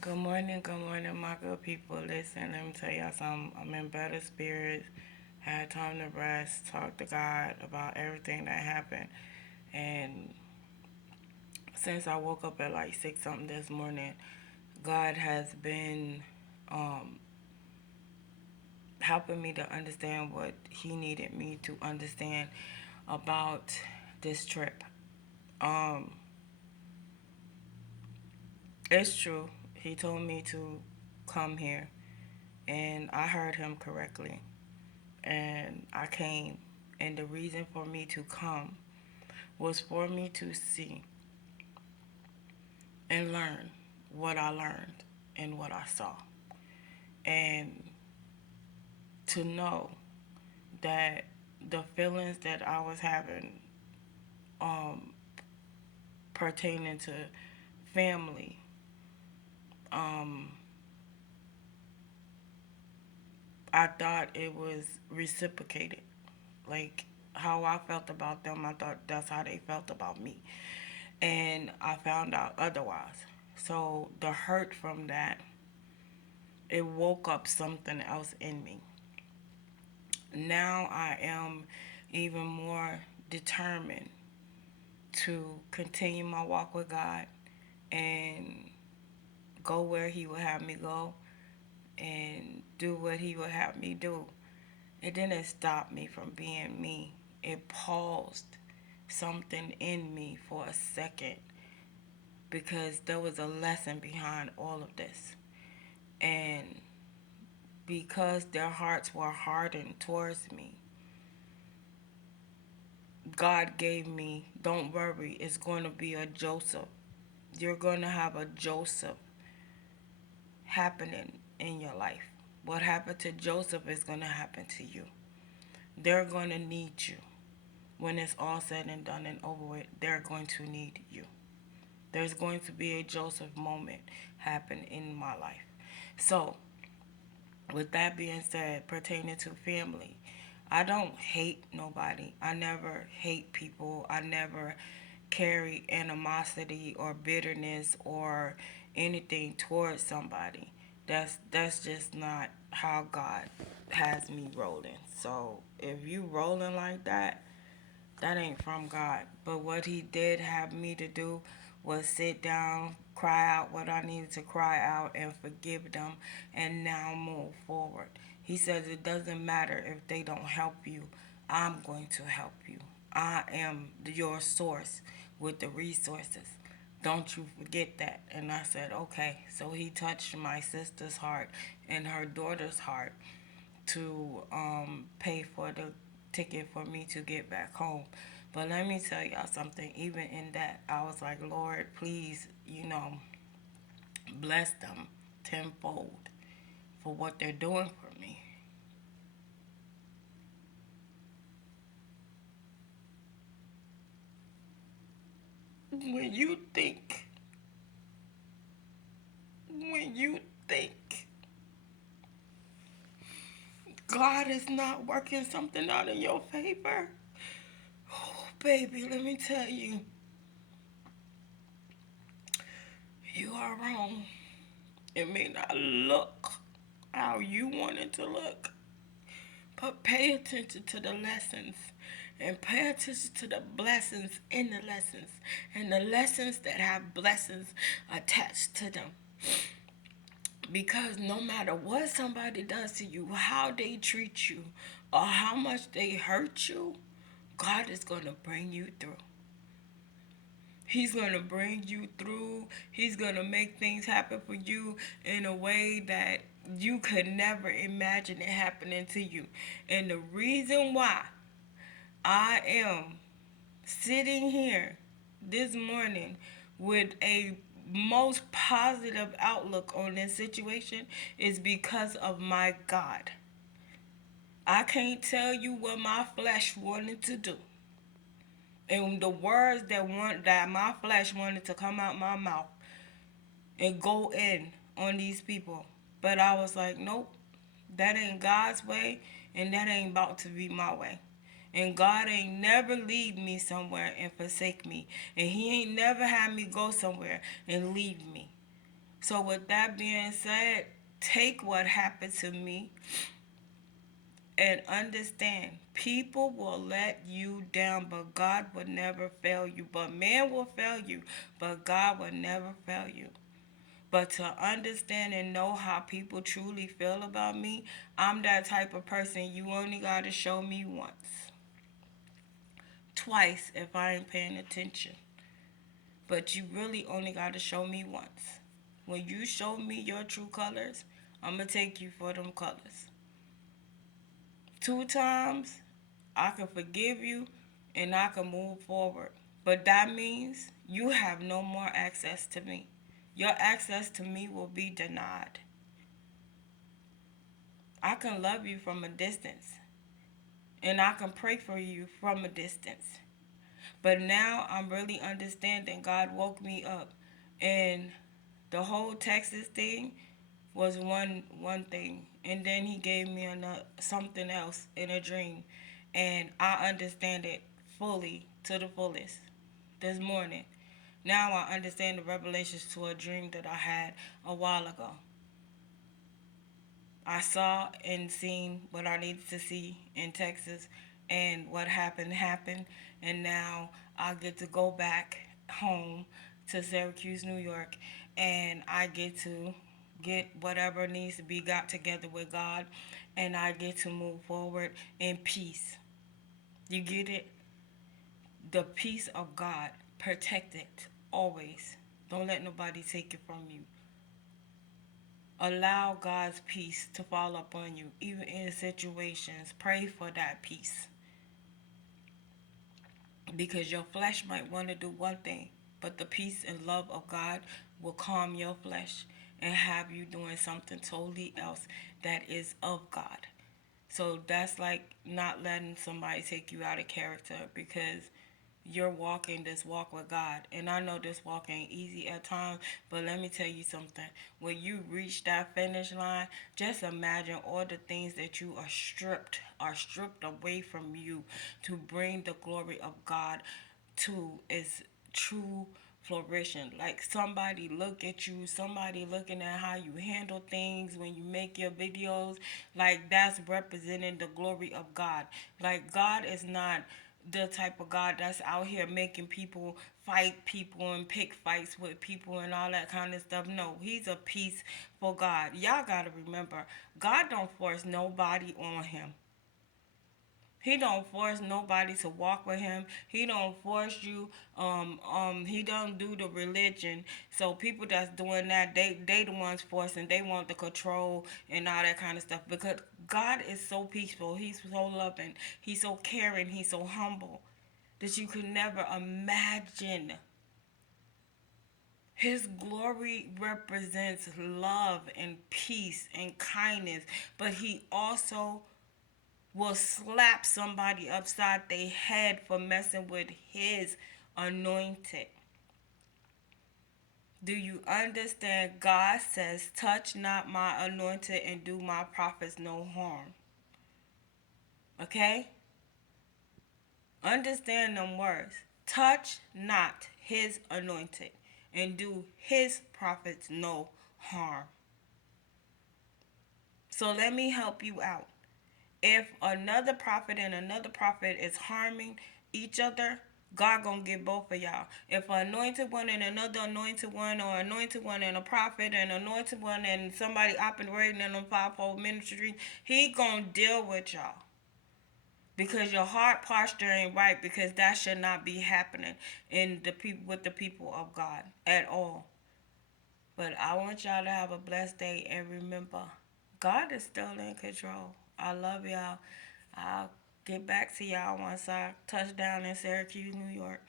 Good morning, my good people. Listen, let me tell y'all something. I'm in better spirits. Had time to rest, talk to God about everything that happened. And since I woke up at like 6 something this morning, God has been um, helping me to understand what He needed me to understand about this trip. Um, it's true. He told me to come here, and I heard Him correctly. And I came. And the reason for me to come was for me to see and learn what I learned and what I saw. And to know that the feelings that I was having um, pertaining to family, um, I thought it was reciprocated. Like how I felt about them, I thought that's how they felt about me. And I found out otherwise. So the hurt from that, it woke up something else in me. Now I am even more determined to continue my walk with God and go where He would have me go and do what He would have me do. It didn't stop me from being me. It paused something in me for a second because there was a lesson behind all of this. And because their hearts were hardened towards me, God gave me, don't worry, it's going to be a Joseph. You're going to have a Joseph happening in your life. What happened to Joseph is going to happen to you. They're going to need you. When it's all said and done and over with, they're going to need you. There's going to be a Joseph moment happen in my life. So, with that being said, pertaining to family, I don't hate nobody. I never hate people. I never carry animosity or bitterness or anything towards somebody. That's just not how God has me rolling. So if you rolling like that, that ain't from God. But what He did have me to do was sit down, cry out what I needed to cry out, and forgive them, and now move forward. He says it doesn't matter if they don't help you, I'm going to help you. I am your source with the resources. Don't you forget that. And I said, okay. So He touched my sister's heart and her daughter's heart to pay for the ticket for me to get back home. But let me tell y'all something. Even in that, I was like, Lord, please, bless them tenfold for what they're doing for me. When you think, when you think God is not working something out in your favor, oh, baby, let me tell you, you are wrong. It may not look how you want it to look. But pay attention to the lessons and pay attention to the blessings in the lessons and the lessons that have blessings attached to them. Because no matter what somebody does to you, how they treat you, or how much they hurt you, God is going to bring you through. He's going to bring you through. He's going to make things happen for you in a way that you could never imagine it happening to you. And the reason why I am sitting here this morning with a most positive outlook on this situation is because of my God. I can't tell you what my flesh wanted to do. And the words that my flesh wanted to come out my mouth and go in on these people. But I was like, nope, that ain't God's way, and that ain't about to be my way. And God ain't never lead me somewhere and forsake me. And He ain't never had me go somewhere and leave me. So, with that being said, take what happened to me and understand people will let you down, but God will never fail you. But man will fail you, but God will never fail you. But to understand and know how people truly feel about me, I'm that type of person you only got to show me once, twice if I ain't paying attention. But you really only got to show me once. When you show me your true colors, I'm going to take you for them colors. Two times, I can forgive you and I can move forward. But that means you have no more access to me. Your access to me will be denied. I can love you from a distance and I can pray for you from a distance. But now I'm really understanding God woke me up, and the whole Texas thing was one thing, and then he gave me another something else in a dream, and I understand it fully to the fullest this morning. Now I understand the revelations to a dream that I had a while ago. I saw and seen what I needed to see in Texas, and what happened, and now I get to go back home to Syracuse, New York, and I get to get whatever needs to be got together with God, and I get to move forward in peace. You get it? The peace of God, protect it always. Don't let nobody take it from you. Allow God's peace to fall upon you, even in situations. Pray for that peace. Because your flesh might want to do one thing, but the peace and love of God will calm your flesh and have you doing something totally else that is of God. So that's like not letting somebody take you out of character, because you're walking this walk with God. And I know this walk ain't easy at times, but let me tell you something. When you reach that finish line, just imagine all the things that you are stripped away from you to bring the glory of God to its true flourishing. Like somebody look at you, somebody looking at how you handle things when you make your videos, like that's representing the glory of God. Like God is not the type of God that's out here making people fight people and pick fights with people and all that kind of stuff. No, he's a peaceful God. Y'all gotta remember, God don't force nobody on him. He don't force nobody to walk with him. He don't force you. He don't do the religion. So people that's doing that, they the ones forcing. They want the control and all that kind of stuff. Because God is so peaceful. He's so loving. He's so caring. He's so humble that you could never imagine. His glory represents love and peace and kindness, but he also will slap somebody upside their head for messing with his anointed. Do you understand? God says, touch not my anointed and do my prophets no harm. Okay? Understand them words. Touch not his anointed and do his prophets no harm. So let me help you out. If another prophet and another prophet is harming each other, God gonna get both of y'all. If an anointed one and another anointed one, or anointed one and a prophet and anointed one and somebody operating in a fivefold ministry, he gonna deal with y'all. Because your heart posture ain't right, because that should not be happening in the people with the people of God at all. But I want y'all to have a blessed day, and remember, God is still in control. I love y'all. I'll get back to y'all once I touch down in Syracuse, New York.